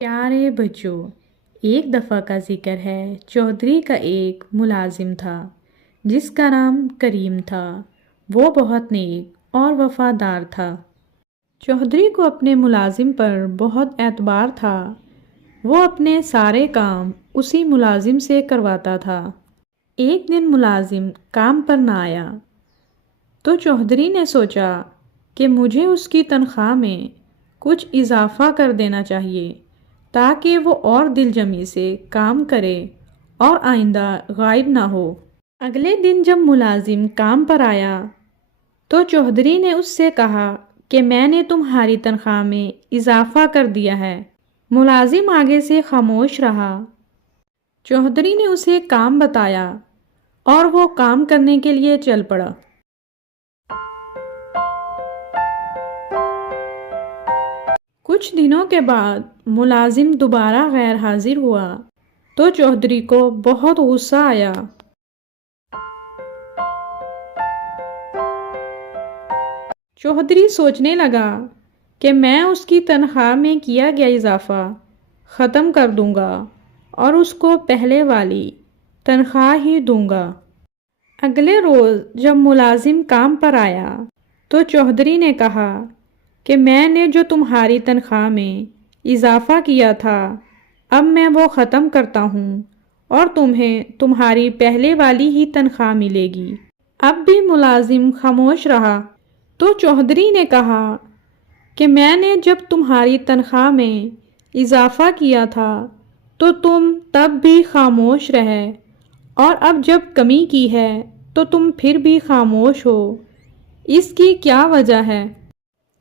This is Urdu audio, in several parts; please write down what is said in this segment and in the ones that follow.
پیارے بچوں، ایک دفعہ کا ذکر ہے، چودھری کا ایک ملازم تھا جس کا نام کریم تھا۔ وہ بہت نیک اور وفادار تھا۔ چودھری کو اپنے ملازم پر بہت اعتبار تھا۔ وہ اپنے سارے کام اسی ملازم سے کرواتا تھا۔ ایک دن ملازم کام پر نہ آیا تو چودھری نے سوچا کہ مجھے اس کی تنخواہ میں کچھ اضافہ کر دینا چاہیے تاکہ وہ اور دل جمی سے کام کرے اور آئندہ غائب نہ ہو۔ اگلے دن جب ملازم کام پر آیا تو چودھری نے اس سے کہا کہ میں نے تمہاری تنخواہ میں اضافہ کر دیا ہے۔ ملازم آگے سے خاموش رہا۔ چودھری نے اسے کام بتایا اور وہ کام کرنے کے لیے چل پڑا۔ کچھ دنوں کے بعد ملازم دوبارہ غیر حاضر ہوا تو چودھری کو بہت غصہ آیا۔ چودھری سوچنے لگا کہ میں اس کی تنخواہ میں کیا گیا اضافہ ختم کر دوں گا اور اس کو پہلے والی تنخواہ ہی دوں گا۔ اگلے روز جب ملازم کام پر آیا تو چودھری نے کہا کہ میں نے جو تمہاری تنخواہ میں اضافہ کیا تھا اب میں وہ ختم کرتا ہوں اور تمہیں تمہاری پہلے والی ہی تنخواہ ملے گی۔ اب بھی ملازم خاموش رہا تو چودھری نے کہا کہ میں نے جب تمہاری تنخواہ میں اضافہ کیا تھا تو تم تب بھی خاموش رہے اور اب جب کمی کی ہے تو تم پھر بھی خاموش ہو، اس کی کیا وجہ ہے؟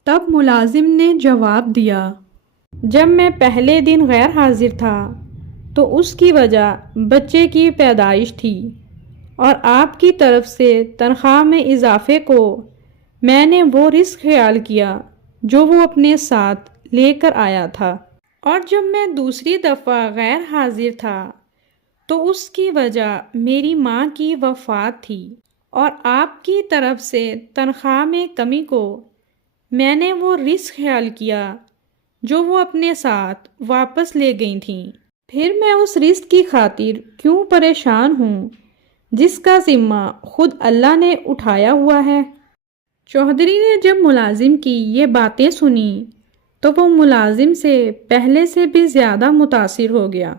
تب ملازم نے جواب دیا، جب میں پہلے دن غیر حاضر تھا تو اس کی وجہ بچے کی پیدائش تھی اور آپ کی طرف سے تنخواہ میں اضافے کو میں نے وہ رزق خیال کیا جو وہ اپنے ساتھ لے کر آیا تھا، اور جب میں دوسری دفعہ غیر حاضر تھا تو اس کی وجہ میری ماں کی وفات تھی اور آپ کی طرف سے تنخواہ میں کمی کو میں نے وہ رزق خیال کیا جو وہ اپنے ساتھ واپس لے گئی تھیں۔ پھر میں اس رزق کی خاطر کیوں پریشان ہوں جس کا ذمہ خود اللہ نے اٹھایا ہوا ہے؟ چودھری نے جب ملازم کی یہ باتیں سنی تو وہ ملازم سے پہلے سے بھی زیادہ متاثر ہو گیا۔